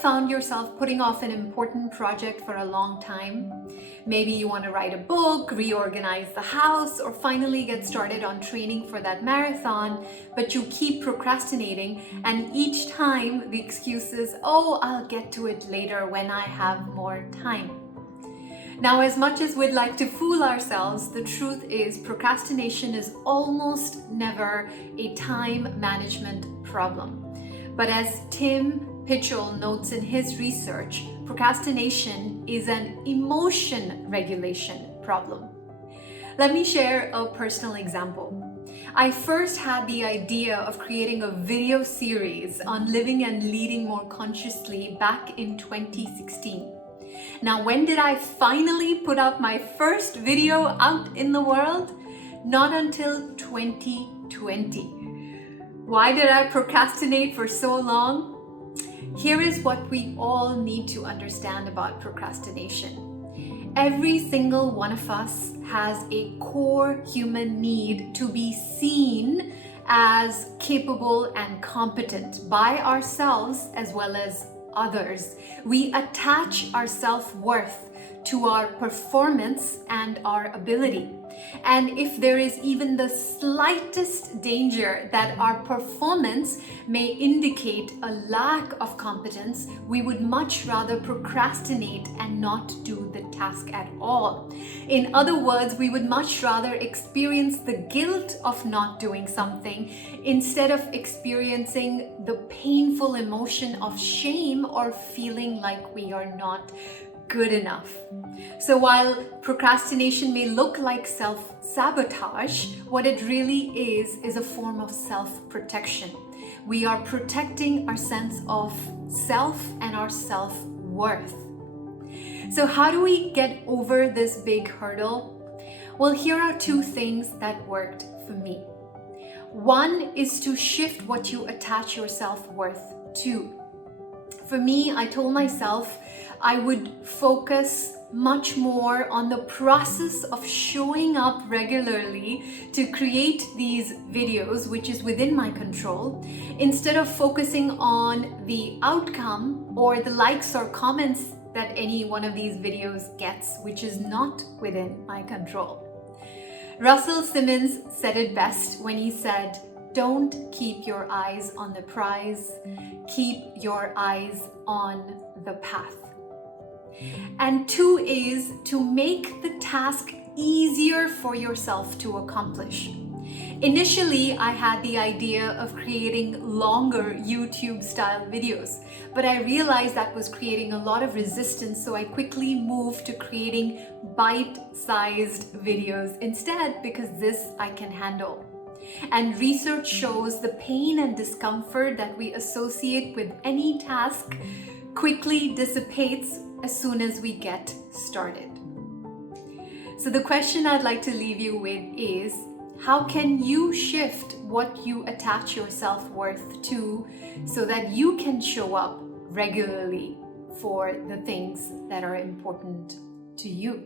found yourself putting off an important project for a long time? Maybe you want to write a book, reorganize the house, or finally get started on training for that marathon, but you keep procrastinating, and each time the excuse is, oh, I'll get to it later when I have more time. Now, as much as we'd like to fool ourselves, the truth is procrastination is almost never a time management problem. But as Tim Pitchell notes in his research, procrastination is an emotion regulation problem. Let me share a personal example. I first had the idea of creating a video series on living and leading more consciously back in 2016. Now, when did I finally put up my first video out in the world? Not until 2020. Why did I procrastinate for so long? Here is what we all need to understand about procrastination. Every single one of us has a core human need to be seen as capable and competent by ourselves as well as others. We attach our self-worth to our performance and our ability. And if there is even the slightest danger that our performance may indicate a lack of competence, we would much rather procrastinate and not do the task at all. In other words, we would much rather experience the guilt of not doing something instead of experiencing the painful emotion of shame or feeling like we are not good enough. So while procrastination may look like self-sabotage, what it really is a form of self-protection. We are protecting our sense of self and our self-worth. So how do we get over this big hurdle? Well, here are two things that worked for me. One is to shift what you attach your self-worth to. For me, I told myself I would focus much more on the process of showing up regularly to create these videos, which is within my control, instead of focusing on the outcome or the likes or comments that any one of these videos gets, which is not within my control. Russell Simmons said it best when he said, "Don't keep your eyes on the prize, keep your eyes on the path." And two is to make the task easier for yourself to accomplish. Initially, I had the idea of creating longer YouTube style videos, but I realized that was creating a lot of resistance, so I quickly moved to creating bite-sized videos instead, because this I can handle. And research shows the pain and discomfort that we associate with any task quickly dissipates as soon as we get started. So the question I'd like to leave you with is, how can you shift what you attach your self-worth to so that you can show up regularly for the things that are important to you?